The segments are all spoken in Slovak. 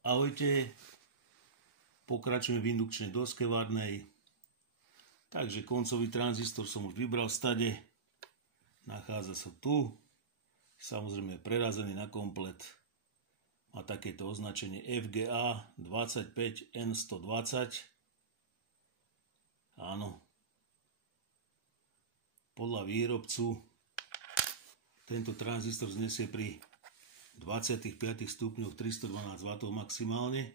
Ahojte, pokračujeme v indukčnej doske varnej. Takže koncový tranzistor som už vybral stade. Nachádza sa tu. Samozrejme je prerazený na komplet. Má takéto označenie FGA 25N120. Áno. Podľa výrobcu tento tranzistor znesie pri 25 stupňoch 312 W maximálne,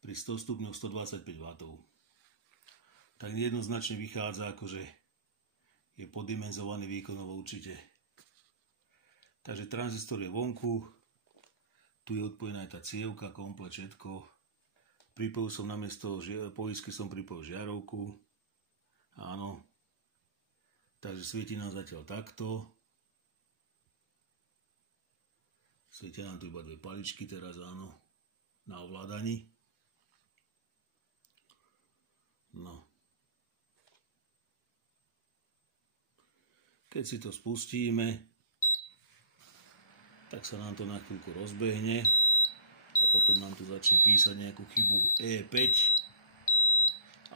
pri 100 stupňoch 125 W. Tak jednoznačne vychádza, akože je poddimenzovaný výkonovo určite. Takže tranzistor je vonku, tu je odpojená aj tá cievka, komplet všetko. Pripojil som namiesto poisky som pripojil žiarovku. Áno. Takže svieti nám zatiaľ takto. Svietia nám tu iba dve paličky teraz, áno, na ovládaní. No. Keď si to spustíme, tak sa nám to na chvíľku rozbehne a potom nám tu začne písať nejakú chybu E5.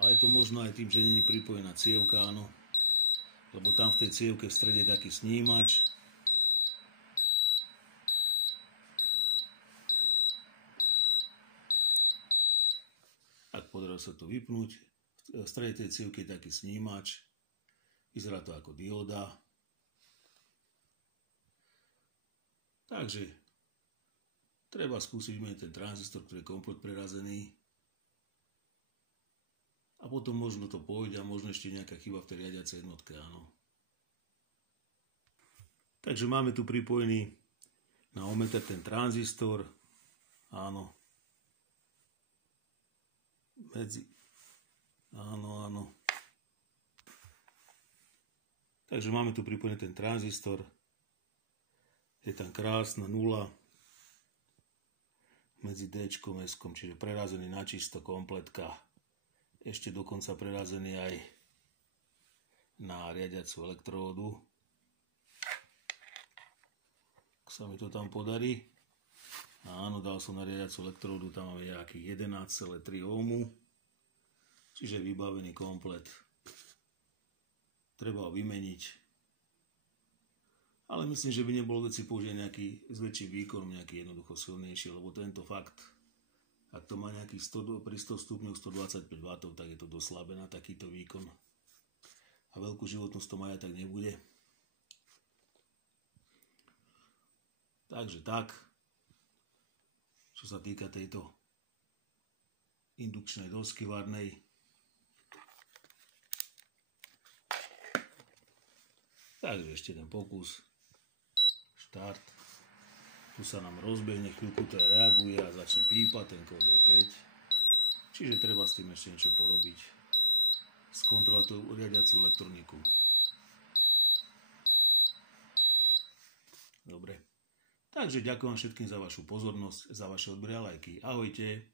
Ale je to možno aj tým, že nie je pripojená cievka, áno. Lebo tam v tej cievke v strede je taký snímač. Podarilo sa to vypnúť. V strede tej cievky je taký snímač. Vyzerá to ako dióda. Takže treba skúsiť vymeniť ten tranzistor, ktorý je komplet prerazený. A potom možno to pôjde a možno ešte nejaká chyba v tej riadiacej jednotke, áno. Takže máme tu pripojený na ohmmeter ten tranzistor. Áno. Áno. Takže máme tu pripojený ten tranzistor. Je tam krásna nula medzi D-čkom a S-kom, čiže prerazený na čisto kompletka. Ešte dokonca prerazený aj na riadiacu elektródu. Ak sa mi to tam podarí. Áno, dal som na riadiacu elektródu, tam máme nejakých 11,3 ohmu. Čiže je vybavený komplet. Treba ho vymeniť. Ale myslím, že by nebolo veci použiť nejaký s väčším výkonom, nejaký jednoducho silnejší, lebo tento fakt, ak to má nejakých pri 100 stupňoch 125 W, tak je to dosť slabé na takýto výkon. A veľkú životnosť to má aj tak nebude. Takže tak. Čo sa týka tejto indukčnej dosky varnej. Takže ešte ten pokus. Štart. Tu sa nám rozbehne, chvíľku to reaguje a začne pípať, ten kód je 5. Čiže treba s tým ešte niečo porobiť. Skontrolovať tú riadiacu elektroniku. Dobre. Takže ďakujem všetkým za vašu pozornosť, za vaše odbery a lajky. Ahojte.